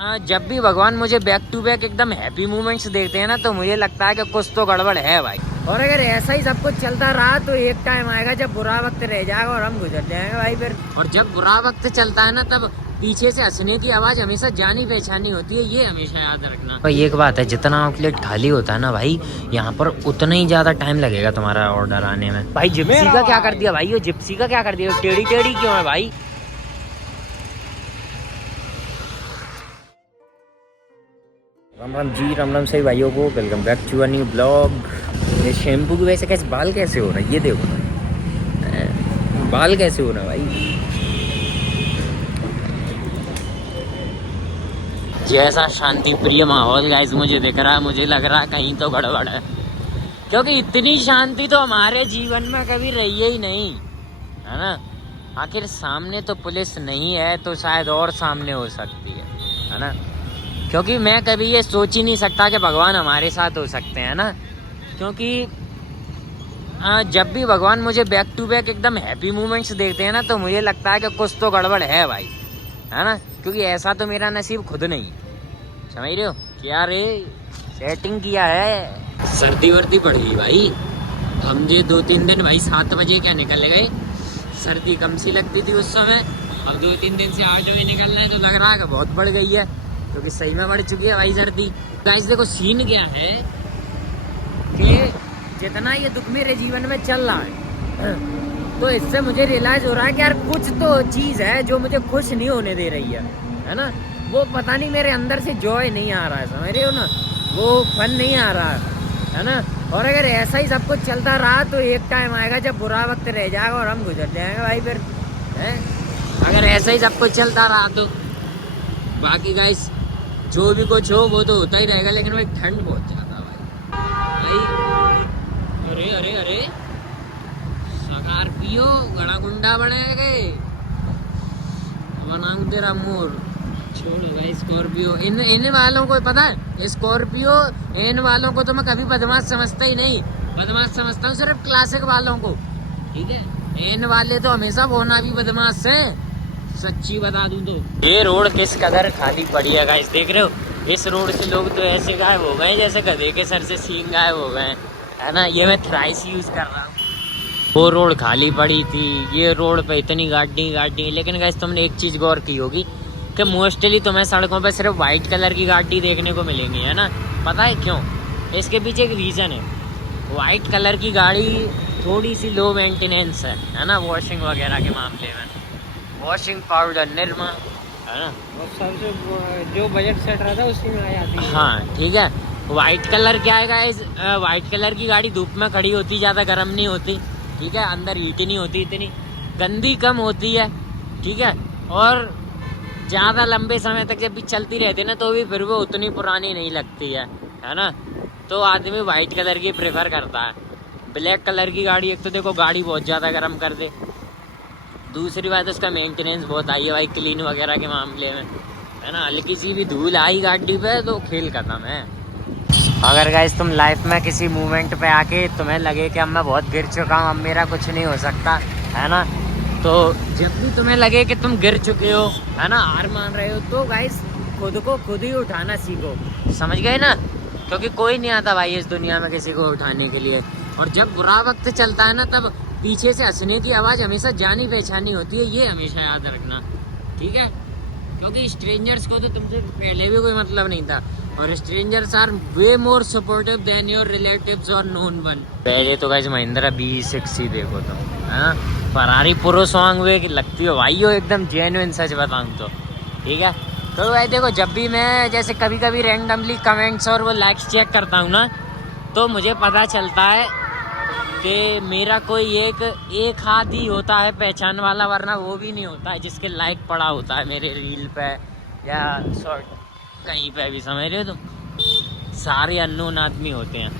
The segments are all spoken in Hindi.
जब भी भगवान मुझे बैक टू बैक एकदम हैप्पी मोमेंट्स देते हैं ना, तो मुझे लगता है कि कुछ तो गड़बड़ है भाई। और अगर ऐसा ही सब कुछ चलता रहा तो एक टाइम आएगा जब बुरा वक्त रह जाएगा और हम गुजर जाएंगे भाई फिर। और जब बुरा वक्त चलता है ना, तब पीछे से हंसने की आवाज हमेशा जानी पहचानी होती है, ये हमेशा याद रखना भाई। एक बात है, जितना आउटलेट खाली होता है ना भाई, यहाँ पर उतना ही ज्यादा टाइम लगेगा तुम्हारा ऑर्डर आने में। भाई जिप्सी का क्या कर दिया भाई, ये जिप्सी का क्या कर दिया, टेढ़ी टेढ़ी क्यों है भाई। राम राम जी, राम राम सही भाइयों को, welcome back to a new blog. ये शैम्पू की वजह से कैसे बाल कैसे हो रहा है, ये देखो भाई, बाल कैसे हो रहा है भाई। जैसा शांति प्रिय माहौल गाइस मुझे दिख रहा है, मुझे लग रहा है कहीं तो गड़बड़ है, क्योंकि इतनी शांति तो हमारे जीवन में कभी रही ही नहीं है ना। आखिर सामने तो पुलिस नहीं है तो शायद और सामने हो सकती है ना। क्योंकि मैं कभी ये सोच ही नहीं सकता कि भगवान हमारे साथ हो सकते हैं ना, क्योंकि जब भी भगवान मुझे बैक टू बैक एकदम हैप्पी मोमेंट्स देते हैं ना, तो मुझे लगता है कि कुछ तो गड़बड़ है भाई, है ना। क्योंकि ऐसा तो मेरा नसीब खुद नहीं, समझ रहे हो क्या रे, सेटिंग किया है। सर्दी वर्दी पड़ गई भाई, हम ये 2-3 दिन भाई 7 बजे क्या निकल गए, सर्दी कम सी लगती थी उस समय, अब 2-3 दिन से 8 बजे निकलना है तो लग रहा है कि बहुत बढ़ गई है, क्योंकि सही में बढ़ चुकी है भाई सर्दी। गाइस देखो सीन क्या है कि जितना ये दुख मेरे जीवन में चल रहा है, तो इससे मुझे रियलाइज हो रहा है कि यार कुछ तो चीज़ है जो मुझे खुश नहीं होने दे रही है ना। वो पता नहीं मेरे अंदर से जॉय नहीं आ रहा है, समझ रहे हो ना, वो फन नहीं आ रहा है ना। और अगर ऐसा ही सब कुछ चलता रहा तो एक टाइम आएगा जब बुरा वक्त रह जाएगा और हम गुजर जाएंगे भाई फिर, है। अगर ऐसा ही सब कुछ चलता रहा तो बाकी गाइस जो भी कुछ हो वो तो होता ही रहेगा, लेकिन भाई ठंड बहुत ज़्यादा भाई। अरे अरे अरे स्कॉर्पियो गड़ा गुंडा बने गए बनाऊं तेरा मोर, छोड़ो भाई स्कॉर्पियो। इन वालों को पता है, स्कॉर्पियो इन वालों को तो मैं कभी बदमाश समझता ही नहीं, बदमाश समझता हूँ सिर्फ क्लासिक वालों को, ठीक है। इन वाले तो हमेशा होना भी बदमाश है, सच्ची बता दूं तो। ये रोड किस कदर खाली पड़ी है गाइस, देख रहे हो, इस रोड से लोग तो ऐसे गायब हो गए जैसे गधे के सर से सींग गायब हो गए, है ना। ये मैं थ्राइस यूज कर रहा हूँ, वो रोड खाली पड़ी थी, ये रोड पे इतनी गाड़ी। लेकिन गाइस तुमने एक चीज़ गौर की होगी कि मोस्टली तुम्हें सड़कों पे सिर्फ वाइट कलर की गाड़ी देखने को मिलेंगी, है ना। पता है क्यों, इसके पीछे एक रीज़न है। वाइट कलर की गाड़ी थोड़ी सी लो मेंटेनेंस है ना, वॉशिंग वगैरह के मामले में, वॉशिंग पाउडर निरमा, है ना, सबसे जो बजट सेट रहा था उसी में आ जाती है। हाँ ठीक है। वाइट कलर क्या है गाइस, वाइट कलर की गाड़ी धूप में खड़ी होती, ज़्यादा गर्म नहीं होती, ठीक है, अंदर हीट नहीं होती, इतनी गंदी कम होती है, ठीक है। और ज़्यादा लंबे समय तक जब भी चलती रहती है ना, तो भी फिर वो उतनी पुरानी नहीं लगती है ना। तो आदमी वाइट कलर की प्रेफर करता है। ब्लैक कलर की गाड़ी एक तो देखो गाड़ी बहुत ज़्यादा गर्म कर दे, दूसरी बात उसका मेंटेनेंस बहुत आई है भाई क्लीन वगैरह के मामले में, है ना। हल्की सी भी धूल आई गाड़ी पे तो खेल खत्म है। अगर गाइस तुम लाइफ में किसी मूवमेंट पे आके तुम्हें लगे कि अब मैं बहुत गिर चुका हूँ, अब मेरा कुछ नहीं हो सकता, है ना, तो जब भी तुम्हें लगे कि तुम गिर चुके हो, है ना, हार मान रहे हो, तो गाइस खुद को खुद ही उठाना सीखो, समझ गए ना। क्योंकि कोई नहीं आता भाई इस दुनिया में किसी को उठाने के लिए। और जब बुरा वक्त चलता है ना, तब पीछे से हंसने की आवाज़ हमेशा जानी पहचानी होती है, ये हमेशा याद रखना, ठीक है। क्योंकि स्ट्रेंजर्स को तो तुमसे पहले भी कोई मतलब नहीं था, और strangers are way more supportive than your relatives और नोन वन। पहले तो गाइस महिंद्रा B6 ही देखो तुम, हाँ, फरारी प्रो सॉन्ग वे लगती हो भाई, हो एकदम जेन्युइन, सच बताऊँ तो, ठीक है। तो भाई देखो जब भी मैं जैसे कभी कभी रैंडमली कमेंट्स और वो लाइक्स चेक करता हूँ ना, तो मुझे पता चलता है कि मेरा कोई एक हाथ ही होता है पहचान वाला, वरना वो भी नहीं होता है जिसके लाइक पड़ा होता है मेरे रील पे या शॉर्ट कहीं पे भी, समझ रहे हो तुम। सारे अननोन आदमी होते हैं,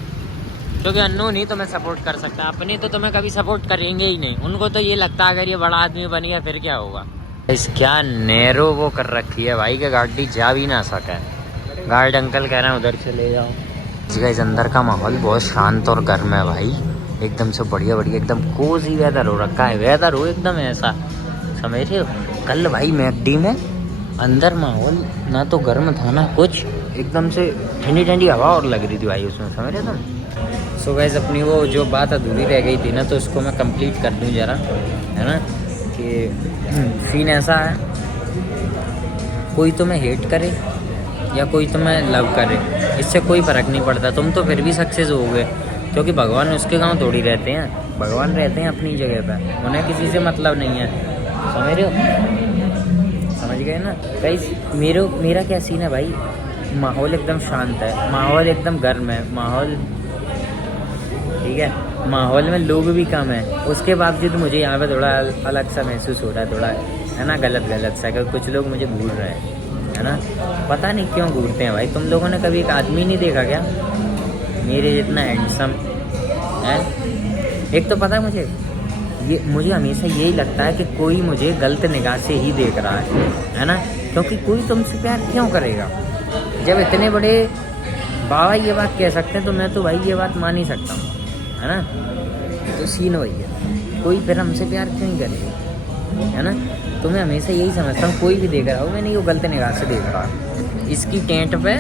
क्योंकि अननोन ही तुम्हें सपोर्ट कर सकता है, अपने तो तुम्हें कभी सपोर्ट करेंगे ही नहीं। उनको तो ये लगता है अगर ये बड़ा आदमी बन गया फिर क्या होगा। इस क्या नैरो वो कर रखी है भाई कि गाड़ी जा भी ना सके। गार्ड अंकल कह रहे हैं उधर चले जाओ। इस अंदर का माहौल बहुत शांत और गर्म है भाई, एकदम से बढ़िया एकदम कोजी वेदर हो रखा है, वेदर हो एकदम ऐसा, समझ रहे हो। कल भाई मैकडी में अंदर माहौल ना तो गर्म था ना कुछ, एकदम से ठंडी ठंडी हवा और लग रही थी भाई उसमें, समझ रहे तुम। सो गाइस अपनी वो जो बात अधूरी रह गई थी ना, तो उसको मैं कंप्लीट कर दूं जरा, है ना। कि सीन ऐसा है, कोई तुम्हें हेट करे या कोई तुम्हें लव करे, इससे कोई फ़र्क नहीं पड़ता, तुम तो फिर भी सक्सेस हो गए, क्योंकि भगवान उसके गाँव थोड़ी रहते हैं, भगवान रहते हैं अपनी जगह पर, उन्हें किसी से मतलब नहीं है, समझ रहे हो, समझ गए ना गाइस। मेरा क्या सीन है भाई, माहौल एकदम शांत है, माहौल एकदम गर्म है, माहौल ठीक है, माहौल में लोग भी कम है, उसके बावजूद मुझे यहाँ पे थोड़ा अलग सा महसूस हो रहा है, थोड़ा है ना, गलत सा, क्योंकि कुछ लोग मुझे घूर रहे हैं, है ना। पता नहीं क्यों घूरते हैं भाई। तुम लोगों ने कभी एक आदमी नहीं देखा क्या मेरे जितना हैंडसम है? एक तो पता है मुझे हमेशा यही लगता है कि कोई मुझे गलत निगाह से ही देख रहा है ना, क्योंकि कोई तुमसे प्यार क्यों करेगा जब इतने बड़े बाबा ये बात कह सकते हैं, तो मैं तो भाई ये बात मान ही सकता हूँ, है ना। तो सीन वही है, कोई फिर हमसे प्यार क्यों नहीं करेगा, है ना। तो मैं हमेशा यही समझता हूँ, कोई भी देख रहा हो, मैं नहीं वो गलत निगाह से देख रहा, इसकी टेंट पे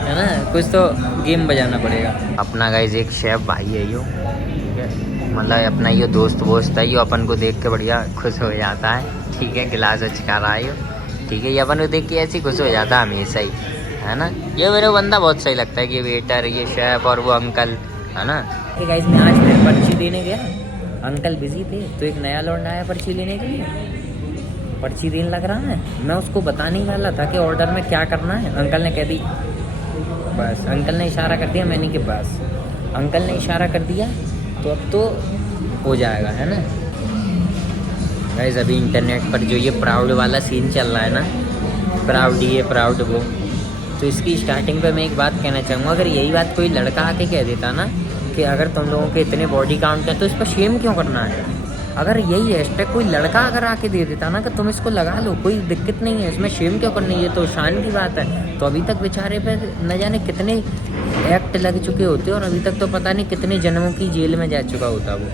है ना, कुछ तो गेम बजाना पड़ेगा। अपना गाइस एक शेफ भाई है यो, ठीक है, मतलब अपना यो दोस्त वोस्त है, यो अपन को देख के बढ़िया खुश हो जाता है, ठीक है, गिलास चिका रहा है यो, ठीक है, ये अपन को देख के ऐसे खुश हो जाता है हमेशा ही, है ना। ये मेरा बंदा बहुत सही लगता है, कि ये वेटर, ये शेफ और वो अंकल, है ना। गाइस मैं आज फिर पर्ची देने गया, अंकल बिजी थे, तो एक नया लौंडा आया पर्ची लेने के लिए, पर्ची देने लग रहा है, मैं उसको बताने वाला था कि ऑर्डर में क्या करना है, अंकल ने कह दी बस, अंकल ने इशारा कर दिया, मैंने कि बस अंकल ने इशारा कर दिया, तो अब तो हो जाएगा, है ना। गाइस अभी इंटरनेट पर जो ये प्राउड वाला सीन चल रहा है ना, प्राउड ये प्राउड वो, तो इसकी स्टार्टिंग पे मैं एक बात कहना चाहूँगा, अगर यही बात कोई लड़का आके कह देता ना कि अगर तुम लोगों के इतने बॉडी काउंट है तो इस पर शेम क्यों करना है, अगर यही हैशटैग कोई लड़का अगर आके दे देता ना कि तुम इसको लगा लो, कोई दिक्कत नहीं है, इसमें शेम क्यों करनी है, तो शान की बात है, तो अभी तक बेचारे पे न जाने कितने एक्ट लग चुके होते, और अभी तक तो पता नहीं कितने जन्मों की जेल में जा चुका होता वो,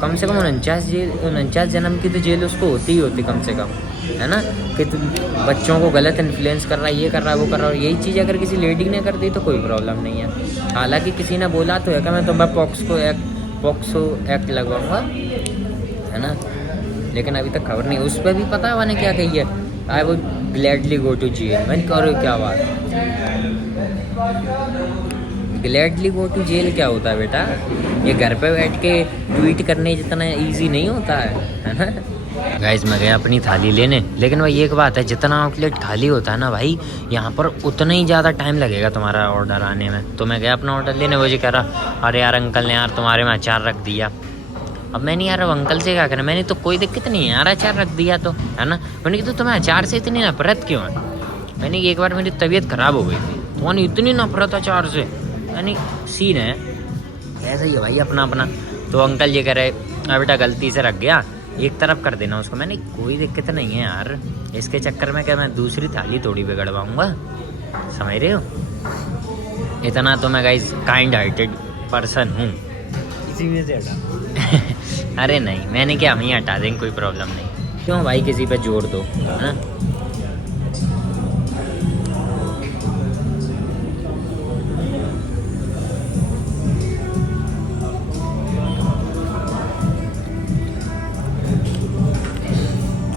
कम से कम 49 जन्म की तो जेल उसको होती ही होती कम से कम, है ना। कि बच्चों को गलत इन्फ्लुएंस कर रहा है, ये कर रहा है, वो कर रहा है, यही चीज़ अगर किसी लेडी ने कर दी तो कोई प्रॉब्लम नहीं है। हालांकि किसी ने बोला तो है कि मैं तुम्हें पॉक्सो एक्ट लगवाऊंगा, है ना, लेकिन अभी तक खबर नहीं, उस पर भी पता है मैंने क्या कही है, I would gladly go to jail. मैंने कहा क्या बात, ग्लैडली गो टू जेल क्या होता है बेटा, ये घर पे बैठ के ट्वीट करने जितना ईजी नहीं होता है ना। गाइस मैं गया अपनी थाली लेने, लेकिन भाई एक बात है, जितना आउटलेट खाली होता है ना भाई, यहाँ पर उतना ही ज़्यादा टाइम लगेगा तुम्हारा ऑर्डर आने में। तो मैं गया अपना ऑर्डर लेने, वो जी कह रहा अरे यार अंकल ने यार तुम्हारे में अचार रख दिया। अब मैंने यार अब अंकल से क्या करें, मैंने तो कोई दिक्कत नहीं है यार अचार रख दिया तो, है ना। मैंने कहा तो तुम्हें अचार से इतनी नफरत क्यों है, मैंने एक बार मेरी तबीयत ख़राब हो गई थी, तुम्हारी इतनी नफरत अचार से, यानी सीन है ऐसा ही है भाई अपना अपना। तो अंकल ये कह रहे बेटा गलती से रख गया, एक तरफ कर देना उसको। मैंने कोई दिक्कत नहीं है यार, इसके चक्कर में क्या मैं दूसरी थाली थोड़ी बिगड़वाऊंगा, समझ रहे हो। इतना तो मैं गाइस काइंड हार्टेड पर्सन हूँ, इसी में से हटा अरे नहीं मैंने क्या, हम ही हटा देंगे, कोई प्रॉब्लम नहीं, क्यों भाई किसी पे जोड़ दो, है ना।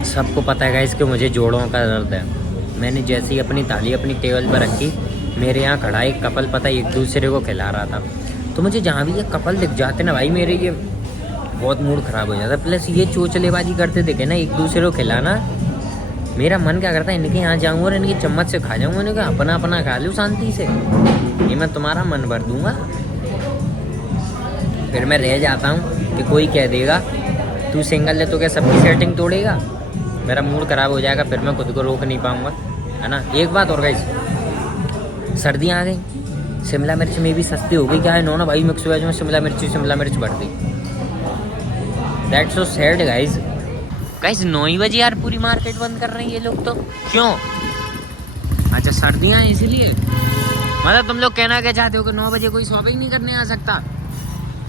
सबको पता है गाइस कि मुझे जोड़ों का दर्द है। मैंने जैसे ही अपनी थाली अपनी टेबल पर रखी, मेरे यहाँ खड़ा एक कपल पता एक दूसरे को खिला रहा था, तो मुझे जहाँ भी ये कपल दिख जाते ना भाई, मेरे ये बहुत मूड ख़राब हो जाता। प्लस ये चोचलेबाजी करते देखे ना एक दूसरे को खिलाना, मेरा मन क्या करता है इनके यहाँ जाऊँगा और इनकी चम्मच से खा जाऊँगा, इनका अपना अपना खा लूँ शांति से, ये मैं तुम्हारा मन भर दूँगा। फिर मैं रह जाता हूँ कि कोई कह देगा तू सिंगल है तो क्या सबकी सेटिंग तोड़ेगा, मेरा मूड ख़राब हो जाएगा, फिर मैं खुद को रोक नहीं पाऊँगा, है ना। एक बात और गाइस, सर्दियाँ आ गई, शिमला मिर्च में भी सस्ती हो गई, क्या है नो ना भाई, मिक्स वेज में शिमला मिर्च बढ़ गई, दैट्स सो सैड गाइस। 9 ही बजे यार पूरी मार्केट बंद कर रहे हैं ये लोग तो, क्यों? अच्छा सर्दियाँ हैं इसीलिए, मतलब तुम लोग कहना क्या चाहते हो कि 9 बजे कोई शॉपिंग नहीं करने आ सकता,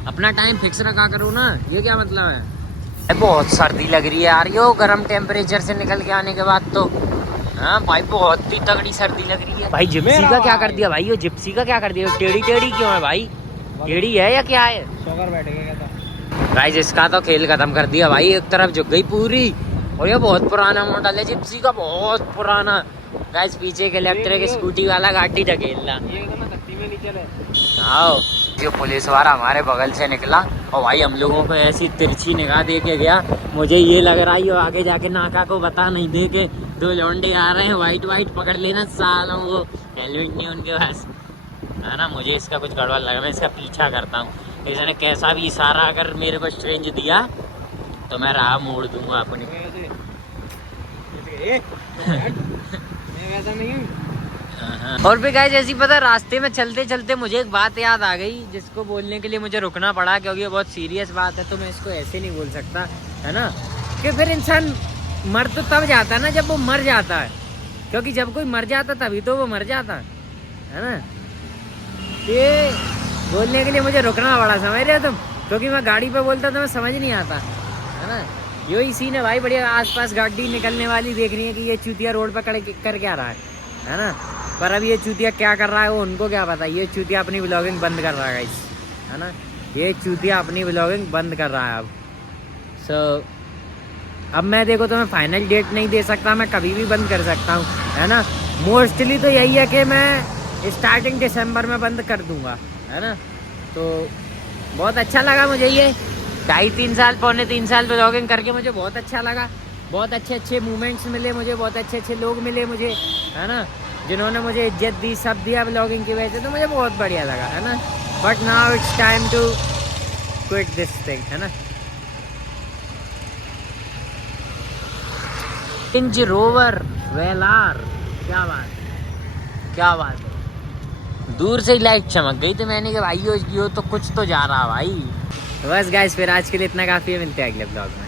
अपना टाइम फिक्स रखा करो ना, ये क्या मतलब है। बहुत सर्दी लग रही है यार, यो गर्म टेम्परेचर से निकल के आने के बाद तो। हाँ भाई बहुत ही तगड़ी सर्दी लग रही है भाई। जिप्सी का क्या कर दिया भाई, ये जिप्सी का क्या कर दिया? टेढ़ी टेढ़ी क्यों है भाई? टेढ़ी है या क्या है? बैठ गया गाइस इसका तो खेल खत्म कर दिया भाई, एक तरफ झुक गई पूरी। और ये बहुत पुराना मॉडल है जिप्सी का, बहुत पुराना। गाइस पीछे के लेफ्ट की स्कूटी वाला गाड़ी ढकेलना। आओ, जो पुलिस वाला हमारे बगल से निकला और भाई हम लोगों को ऐसी तिरछी निगाह दे के गया, मुझे ये लग रहा है आगे जाके नाका को बता नहीं दे के 2 लौंडे आ रहे हैं वाइट पकड़ लेना सालों को, हेलमेट नहीं उनके पास, है ना। मुझे इसका कुछ गड़बड़ लगा, मैं इसका पीछा करता हूँ। इसने कैसा भी इशारा अगर मेरे को स्ट्रेंज दिया तो मैं राह मोड़ दूंगा अपनी। वैसा नहीं हूँ। और भी गाइस ऐसी पता, रास्ते में चलते चलते मुझे एक बात याद आ गई जिसको बोलने के लिए मुझे रुकना पड़ा, क्योंकि ये बहुत सीरियस बात है तो मैं इसको ऐसे नहीं बोल सकता, है ना। कि फिर इंसान मर तो तब जाता है ना जब वो मर जाता है, क्योंकि जब कोई मर जाता तभी तो वो मर जाता है ना। ये बोलने के लिए मुझे रुकना पड़ा, समझ रहे हो तुम, क्योंकि मैं गाड़ी पे बोलता तो मैं समझ नहीं आता, है ना। यही सीन है भाई, बढ़िया आसपास गाड़ी निकलने वाली देख रही है कि ये चूतिया रोड पर कर क्या रहा है ना। पर अब ये चूतिया क्या कर रहा है वो उनको क्या पता। ये चूतिया अपनी व्लॉगिंग बंद कर रहा है गाइस, है ना। ये चूतिया अपनी व्लॉगिंग बंद कर रहा है अब। अब मैं देखो तो मैं फाइनल डेट नहीं दे सकता, मैं कभी भी बंद कर सकता हूँ, है ना। मोस्टली तो यही है कि मैं स्टार्टिंग दिसंबर में बंद कर दूंगा, है ना। तो बहुत अच्छा लगा मुझे ये 2.5-3 साल, पौने 3 साल व्लॉगिंग करके मुझे बहुत अच्छा लगा। बहुत अच्छे मोमेंट्स मिले मुझे, बहुत अच्छे लोग मिले मुझे, है ना, जिन्होंने मुझे इज्जत दी, सब दिया व्लॉगिंग की वजह से, तो मुझे बहुत बढ़िया लगा, है ना। But now it's time to quit this thing, है ना। रेंज रोवर वेलार, क्या बात है। दूर से ही लाइट चमक गई तो मैंने कहा भाई यो तो कुछ तो जा रहा भाई। बस गाइस फिर आज के लिए इतना काफ़ी है, मिलते हैं अगले ब्लॉग में।